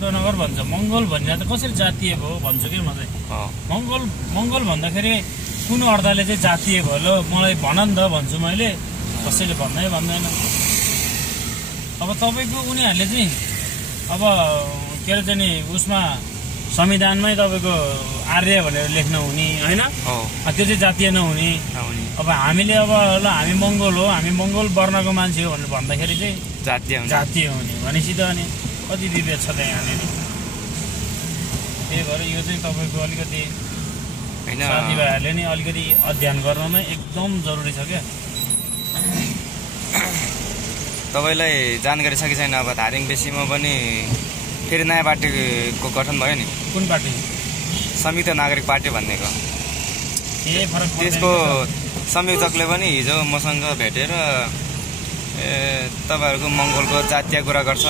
पुरानगर भन्छ मङ्गोल भन्ने त कसरी जातीय भयो भन्छु कि म चाहिँ मङ्गोल भन्दाखेरि कुन अर्थले चाहिँ जातीय भयो ल मलाई भन नि त भन्छु मैले कसैले भन्दैन अब तपाईको उनीहरूले चाहिँ अब के अरे चाहिँ नि उसमा संविधानमै तपाईको आर्य भनेर लेख्न हुने हैन त्यो चाहिँ जातीय नहुने अब हामीले अब ल हामी मङ्गोल हो हामी मङ्गोल वर्णको मान्छे हो भनेर भन्दाखेरि चाहिँ जातीय हुने भनेपछि त अनि कति विभेद छ त यहाँले नि त्यही भएर यो चाहिँ तपाईको अलिकति हैन साथीभाइहरूले नि अलिकति अध्ययन गर्नमा एकदम जरुरी छ क्या तपाईलाई जानकारी छ कि छैन अब धादिङ बेसीमा पनि फेरि नयाँ पार्टीको गठन भयो नि कुन पार्टी संयुक्त नागरिक पार्टी भन्नेको त्यसको संयोजकले पनि हिजो मसँग भेटेर तपाईहरुको मङ्गोलको जातीय कुरा गर्छ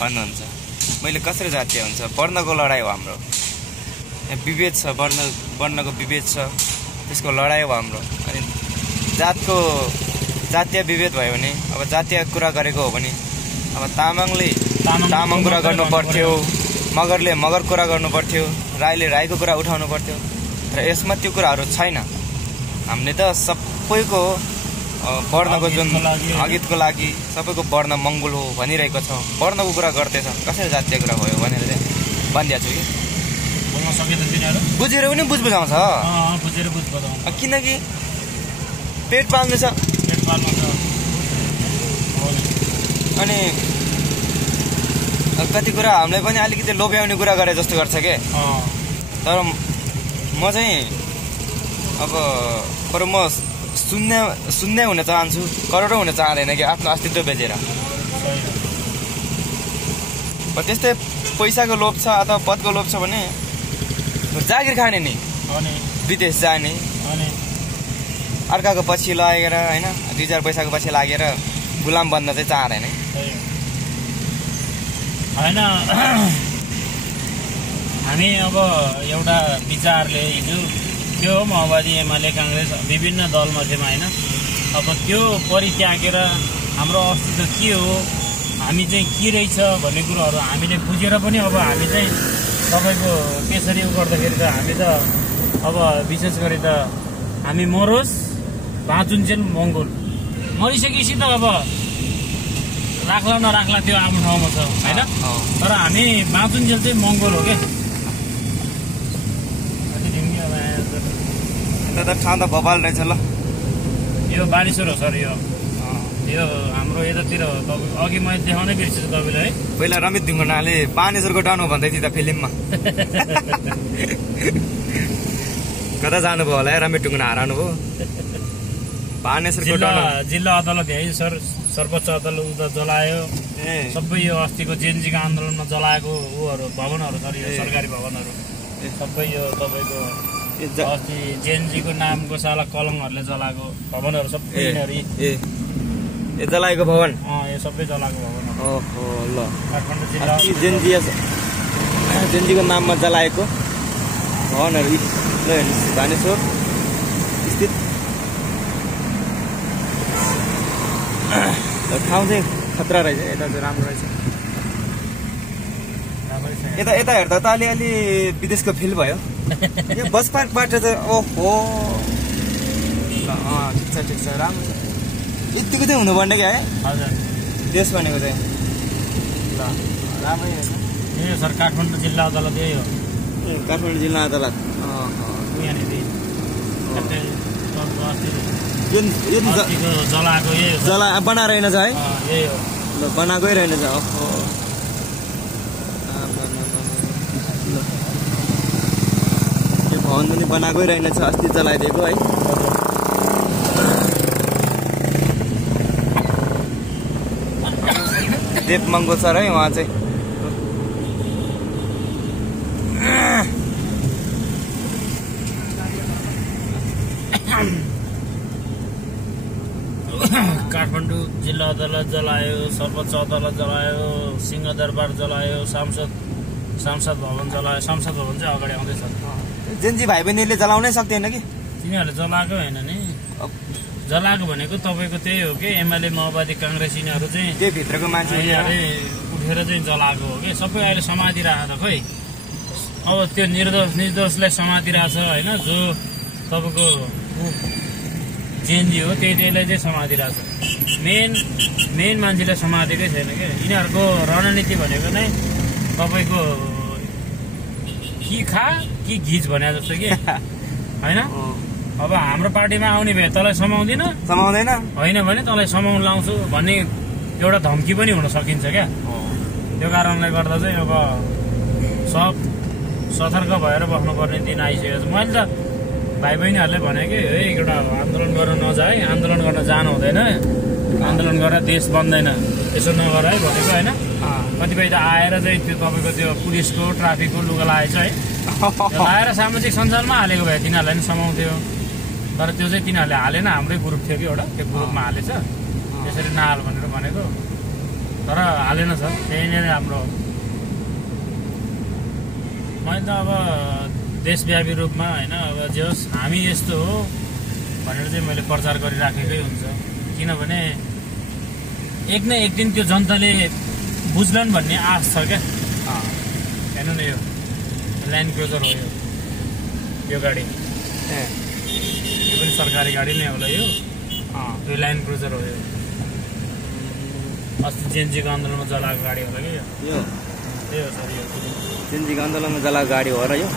भन्नुहुन्छ मैले कसरी जातीय हुन्छ वर्णको लडाई हो हाम्रो विभेद छ वर्णको विभेद छ त्यसको लडाई हो हाम्रो अनि जातको जातीय विभेद भयो भने अब जातीय कुरा गरेको हो भने अब तामाङले तामाङ कुरा गर्नु पर्थ्यो मगरले मगर कुरा गर्नु पर्थ्यो राईले राईको कुरा उठाउनु पर्थ्यो तर यसमा त्यो कुराहरू छैन हामीले त सबैको वर्णको जुन अघितको लागि सबैको वर्ण मङ्गोल हो भनिरहेको छ वर्णको कुरा गर्दैछ कसरी जातीय कुरा भयो भनेर चाहिँ भनिदिएको छु कि बुझेर पनि बुझ बुझाउँछ किनकि पेट पाल्नु छ अनि कति कुरा हामीलाई पनि अलिकति लोभ्याउने कुरा गरे जस्तो गर्छ के तर म चाहिँ अब पर म शून्य हुन चाहन्छु करोडौँ हुन चाहँदैन कि आफ्नो अस्तित्व बेचेर त्यस्तै पैसाको लोभ छ अथवा पदको लोभ छ भने जागिर खाने नि विदेश जाने अर्काको पछि लागेर हैन 2-4 पैसाको पछि लागेर गुलाम बन्न चाहिँ चाहदैन हैन हामी अब एउटा विचारले हिजो त्यो माओवादी एमाले कांग्रेस विभिन्न दलमध्येमा हैन अब त्यो परित्यागेर हाम्रो अस्तित्व के हो हामी चाहिँ के रहेछ भन्ने कुराहरु हामीले बुझेर पनि अब हामी चाहिँ तपाईको केसरी गर्दाखेरि त हामी त अब विशेष गरी त हामी मरोस बाँचुन्जेल मङ्गोल मरिसकेपछि त अब राख्ला नराख्ला त्यो आफ्नो ठाउँमा छ हैन तर हामी बाँचुन्जेल चाहिँ मङ्गोल हो के त ठाउँ त भोपाल रहेछ ल यो बानेश्वर हो सर यो हाम्रो यतातिर हो तपाईको अघि मैले देखाउनै बिर्सेछु तपाईलाई है पहिला रमित ढुङ्गानाले बानेश्वरको टाउन भन्दै थियो त फिल्ममा कता जानुभयो होला रमित ढुङ्गाना हराउनु भयो बानेश्वरको टाउन जिल्ला अदालत है सर सर्वोच्च अदालत उता जलायो सबै यो अस्तिको जेनजीको आन्दोलनमा जलाएको उहरु भवनहरु छ यो सरकारी भवनहरु सबै यो तपाईको अस्ति जेनजीको नामको साला कलङहरुले जलाएको भवनहरु सबै ए जलाएको भवन यो सबै जलाएको भवन ओहो ल काठमाडौँ जिल्ला जेनजीको नाममा जलाएको भवनहरु ल बानेश्वर स्थित ठाउँ चाहिँ खतरा रहेछ यता चाहिँ राम्रो रहेछ यता हेर्दा त अलि विदेशको फिल भयो यो बस पार्कबाट चाहिँ ओहो ठिक छ राम्रो छ यतिको चाहिँ हुनुपर्ने क्या है हजुर देश भनेको चाहिँ ल राम्रै यो सर काठमाडौँ जिल्ला अदालत यही हो काठमाडौँ जिल्ला अदालत जलाएको बनाएर रहेनछ है यही हो ल बनाएकै रहेनछ ओहो त्यो भवन पनि बनाएकै रहेनछ अस्ति जलाइदिएको है देव मङ्गोल सर है उहाँ चाहिँ काठमाडौँ जिल्ला अदालत जलायो सर्वोच्च अदालत जलायो सिंहदरबार जलायो सांसद भवन जलायो संसद भवन चाहिँ अगाडि आउँदैछ जेनजी भाइ बहिनीले जलाउनै सक्दैन कि तिनीहरूले जलाएको होइन नि जलाएको भनेको तपाईको त्यही हो कि एमाले माओवादी कांग्रेस यिनीहरू चाहिँ त्यो भित्रको मान्छे देखेर चाहिँ जलाएको हो कि सबै अहिले समातिरहेको त खोइ अब त्यो निर्दोषलाई समातिरहेको छ होइन जो तपाईँको जेएनजी हो त्यहीलाई चाहिँ समातिरहेको छ मेन मान्छेलाई समातेकै छैन क्या यिनीहरूको रणनीति भनेको नै तपाईँको कि खा कि घिच भने जस्तो कि होइन अब हाम्रो पार्टीमा आउने भए तँलाई समाउँदैन होइन भने तँलाई समाउन लाउँछु भन्ने एउटा धम्की पनि हुन सकिन्छ क्या त्यो कारणले गर्दा चाहिँ अब सब सतर्क भएर बस्नुपर्ने दिन आइसकेको छ मैले त भाइ बहिनीहरूले भने कि है एउटा आन्दोलन गर्न नजा है आन्दोलन गर्न जानु हुँदैन आन्दोलन गरेर देश बन्दैन यसो नगर है भनेको होइन कतिपय त आएर चाहिँ त्यो तपाईँको त्यो पुलिसको ट्राफिकको लुगा लाएछ है लाएर सामाजिक सञ्जालमा हालेको भए तिनीहरूलाई पनि समाउँथ्यो तर त्यो चाहिँ तिनीहरूले हालेन हाम्रै ग्रुप थियो कि एउटा त्यो ग्रुपमा हालेछ त्यसरी नहाल भनेर भनेको तर हालेन छ त्यही नै हाम्रो मैले त अब देशव्यापी रूपमा होइन अब जे होस् हामी यस्तो हो भनेर चाहिँ मैले प्रचार गरिराखेकै हुन्छ किनभने एक न एक दिन त्यो जनताले बुझ्लान् भन्ने आश छ क्या हेर्नु न यो ल्यान्ड क्रुजर हो यो गाडी यो पनि सरकारी गाडी नै होला यो ल्यान्ड क्रुजर हो यो अस्ति जेएनजीको आन्दोलनमा जलाएको गाडी होला कि यो त्यही हो सर यो जेएनजीको आन्दोलनमा जलाएको गाडी हो र यो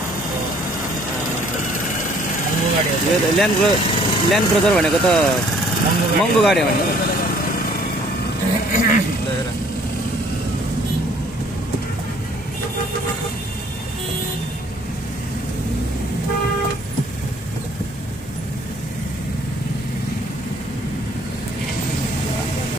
महँगो गाडी हो ल्यान्ड क्रुजर भनेको त महँगो गाडी हो नि